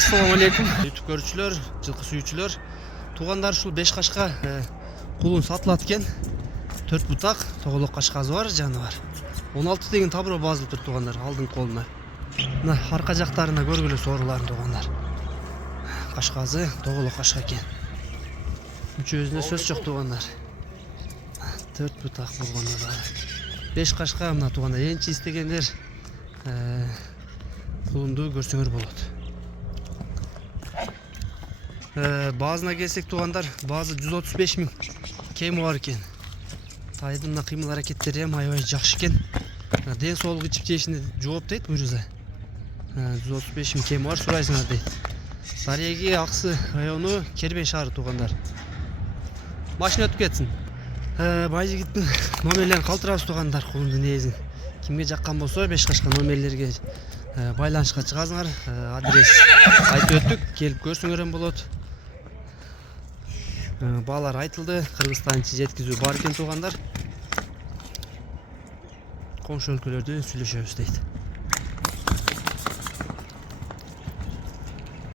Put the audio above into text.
Assalamu alaikum YouTube көрүүчүлөр, жылкы сүйүүчүлөр. Туугандар, ушул 5 кашка кулун сатылат экен. 4 бутак, тоголок кашказы бар, жаны бар. 16 деген табыра базылып тур туугандар, алдыңкы колуна. Мына арка жактарына көргүлө сооруларын туугандар. Кашказы, тоголок кашка экен. Үчөөсүнө сөз жок туугандар. 4 бутак болгондо да. 5 кашка мына туугандар, энчи истегендер кулунду көрсөңөр болот. Баазына келсек туугандар, баазы 135 миң кеми бар экен. Тайдын кыймыл аракеттери эми аябай жакшы экен. Ден соолук ичип жешине жооп дейт буюрса. 135 миң кеми бар, сурайсыңар дейт. Сарыеги Аксы району Кербей шаары туугандар. Машина өтүп кетсин. Байжигиттин номерлерин калтырабыз туугандар, кулундун ээсин. Кимге жаккан болсо 5 кашка номерлерге байланышка чыгасыңар. Адрес айтып өттүк, келип көрсөңөр эм болот. Баалар айтылды, Кыргызстан жеткизүү бар экен туугандар. Коңшу өлкөлөрдө сүйлөшөбүз дейт.